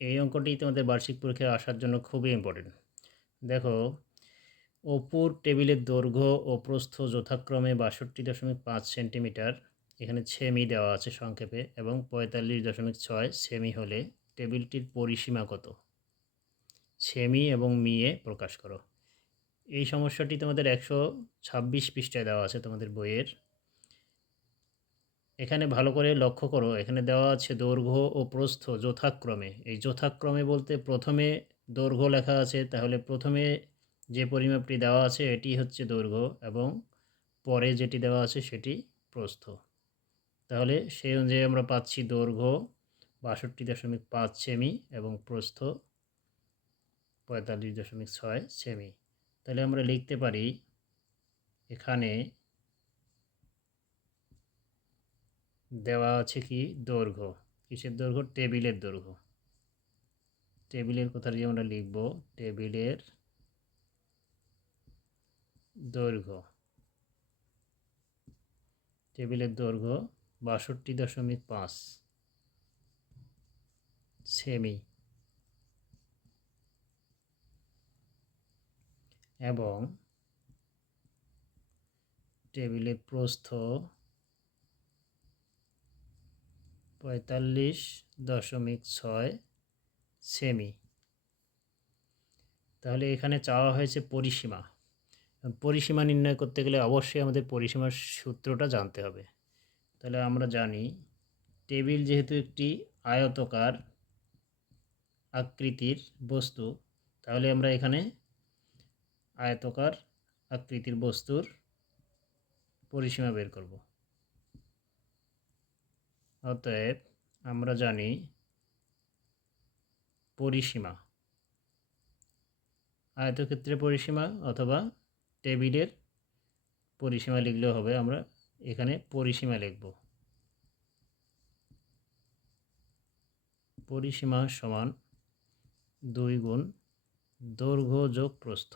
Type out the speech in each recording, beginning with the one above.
এই অঙ্কটি তোমাদের বার্ষিক পরীক্ষায় আসার জন্য খুবই ইম্পর্টেন্ট দেখো, অপুর টেবিলের দৈর্ঘ্য ও প্রস্থ যথাক্রমে বাষট্টি দশমিক পাঁচ সেন্টিমিটার, এখানে সেমি দেওয়া আছে সংক্ষেপে, এবং পঁয়তাল্লিশ দশমিক ছয় সেমি হলে টেবিলটির পরিসীমা কত? সেমি এবং মিয়ে প্রকাশ করো। এই সমস্যাটি তোমাদের একশো ছাব্বিশ পৃষ্ঠায় দেওয়া আছে তোমাদের বইয়ের। এখানে ভালো করে লক্ষ্য করো, এখানে দেওয়া আছে দৈর্ঘ্য ও প্রস্থ যথাক্রমে। এই যথাক্রমে বলতে প্রথমে দৈর্ঘ্য লেখা আছে, তাহলে প্রথমে যে পরিমাপটি দেওয়া আছে এটি হচ্ছে দৈর্ঘ্য এবং পরে যেটি দেওয়া আছে সেটি প্রস্থ। তাহলে সেই অনুযায়ী আমরা পাচ্ছি দৈর্ঘ্য বাষট্টি দশমিক পাঁচ সেমি এবং প্রস্থ পঁয়তাল্লিশ দশমিক ছয় সেমি। তাহলে আমরা লিখতে পারি এখানে দেওয়া আছে কি? দৈর্ঘ্য। কিসের দৈর্ঘ্য? টেবিলের দৈর্ঘ্য। টেবিলের কথাটি আমরা লিখব, টেবিলের দৈর্ঘ্য। টেবিলের দৈর্ঘ্য বাষট্টি দশমিক পাঁচ সেমি। এবং টেবিলের প্রস্থ পঁয়তাল্লিশ দশমিক ছয় সেমি। তাহলে এখানে চাওয়া হয়েছে পরিসীমা। পরিসীমা নির্ণয় করতে গেলে অবশ্যই আমাদের পরিসীমার সূত্রটা জানতে হবে। তাহলে আমরা জানি, টেবিল যেহেতু একটি আয়তকার আকৃতির বস্তু, তাহলে আমরা এখানে আয়তকার আকৃতির বস্তুর পরিসীমা বের করব। অতএব আমরা জানি পরিসীমা। আয়তক্ষেত্রের পরিসীমা অথবা টেবিলের পরিসীমা লিখলেও হবে, আমরা এখানে পরিসীমা লিখব। পরিসীমা সমান দুই গুণ দৈর্ঘ্য যোগ প্রস্থ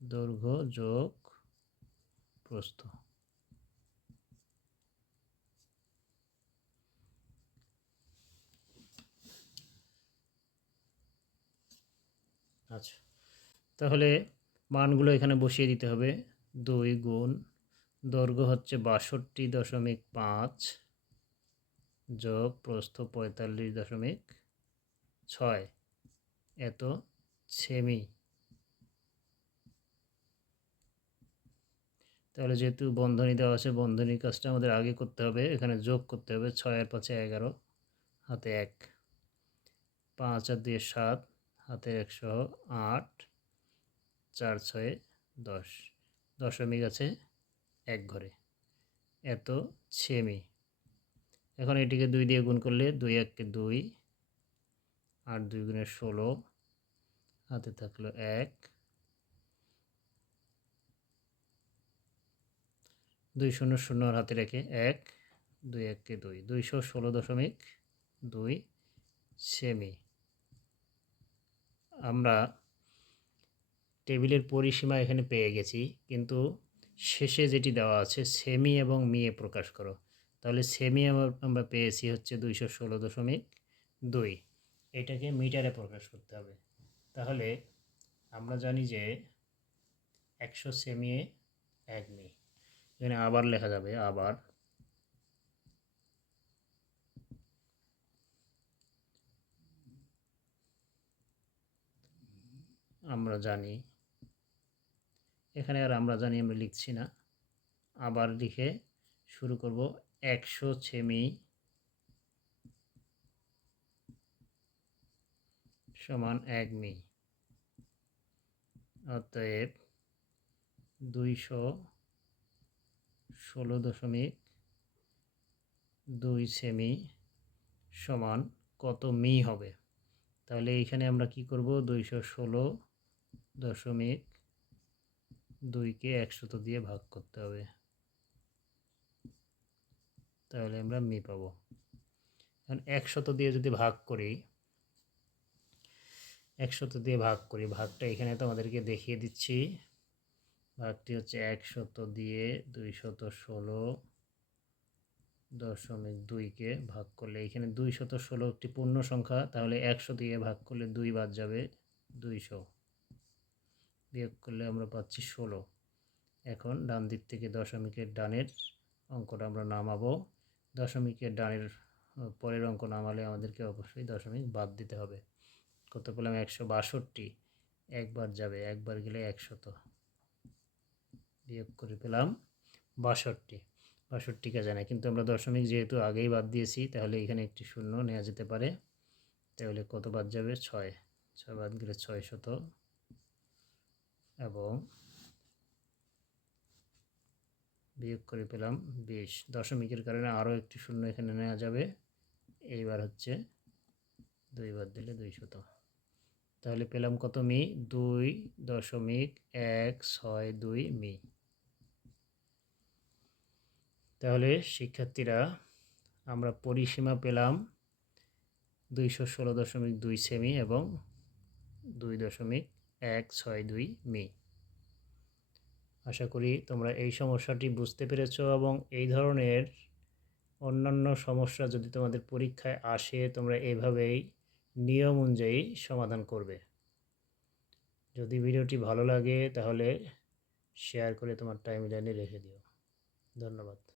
দৈর্ঘ্য যোগ প্রস্থ আচ্ছা তাহলে মানগুলো এখানে বসিয়ে দিতে হবে। দুই গুণ দৈর্ঘ্য হচ্ছে বাষট্টি দশমিক পাঁচ যোগ প্রস্থ পঁয়তাল্লিশ দশমিক ছয়। এত সেমি। তাহলে যেহেতু বন্ধনী দেওয়া আছে, বন্ধনীর কাজটা আমাদের আগে করতে হবে। এখানে যোগ করতে হবে ছয়ের পাঁচে এগারো, হাতে এক। পাঁচ আর দিয়ে সাত হাতে একশো আট, চার ছয়ে, দশ। দশমিক আছে এক ঘরে। এত সেমি এখন এটিকে দুই দিয়ে গুণ করলে দুই এককে দুই, আট দুই গুণে ষোলো, হাতে থাকল এক। দুই শূন্য শূন্য হাতে রেখে এক, দুই এককে দুই। দুইশো ষোলো দশমিক দুই সেমি আমরা টেবিলের পরিসীমা এখানে পেয়ে গেছি, কিন্তু শেষে যেটি দেওয়া আছে, সেমি এবং মিয়ে প্রকাশ করো। তাহলে সেমি আমরা পেয়েছি হচ্ছে দুইশো ষোলো দশমিক দুই। এটাকে মিটারে প্রকাশ করতে হবে। তাহলে আমরা জানি যে একশো সেমি এক মি। এখানে আবার লেখা যাবে, আবার আমরা জানি। এখানে আর আমরা জানি, আমরা লিখছি না। আবার লিখে শুরু করব একশো সেমি সমান এক মি। অতএব দুইশো ষোলো দশমিক দুই সেমি সমান কত মি হবে? তাহলে এইখানে আমরা কি করব? দুইশো ষোলো দশমিক দুইকে একশত দিয়ে ভাগ করতে হবে। তাহলে আমরা মি পাবো। এখন একশত দিয়ে যদি ভাগ করি, একশত দিয়ে ভাগ করি, ভাগটা এখানে তো আমাদেরকে দেখিয়ে দিচ্ছি। ভাগটি হচ্ছে একশত দিয়ে দুইশত ষোলো দশমিক দুইকে ভাগ করলে, এখানে দুইশত ষোলো একটি পূর্ণ সংখ্যা, তাহলে একশো দিয়ে ভাগ করলে দুই বাদ যাবে দুইশো। বিয়োগ করলে আমরা পাচ্ছি ষোলো। এখন ডান দিক থেকে দশমিকের ডানের অঙ্কটা আমরা নামাবো। দশমিকের ডানের পরের অঙ্ক নামালে আমাদেরকে অবশ্যই দশমিক বাদ দিতে হবে। কত পেলাম? একশো বাষট্টি। একবার যাবে, একবার গেলে একশত। বিয়োগ করে পেলাম বাষট্টি। বাষট্টিকে জানাই কিন্তু আমরা দশমিক যেহেতু আগেই বাদ দিয়েছি, তাহলে এখানে একটি শূন্য নেওয়া যেতে পারে। তাহলে কত বাদ যাবে? ছয়। ছয় বাদ গেলে ছয় শত এবং বিয়োগ করে পেলাম বিশ। দশমিকের কারণে আরও একটি শূন্য এখানে নেওয়া যাবে। এইবার হচ্ছে দুই বাদ দিলে দুই শত তাহলে পেলাম কত মি? দুই দশমিক এক ছয় দুই মি। তাহলে শিক্ষার্থীরা, আমরা পরিসীমা পেলাম দুইশো ষোলো দশমিক দুই সেমি এবং দুই দশমিক এক, ছয়, দুই, মি। আশা করি তোমরা এই সমস্যাটি বুঝতে পেরেছ এবং এই ধরনের অন্যান্য সমস্যা যদি তোমাদের পরীক্ষায় আসে, তোমরা এভাবেই নিয়ম অনুযায়ী সমাধান করবে। যদি ভিডিওটি ভালো লাগে, তাহলে শেয়ার করে তোমার টাইমলাইনে রেখে দিও। ধন্যবাদ।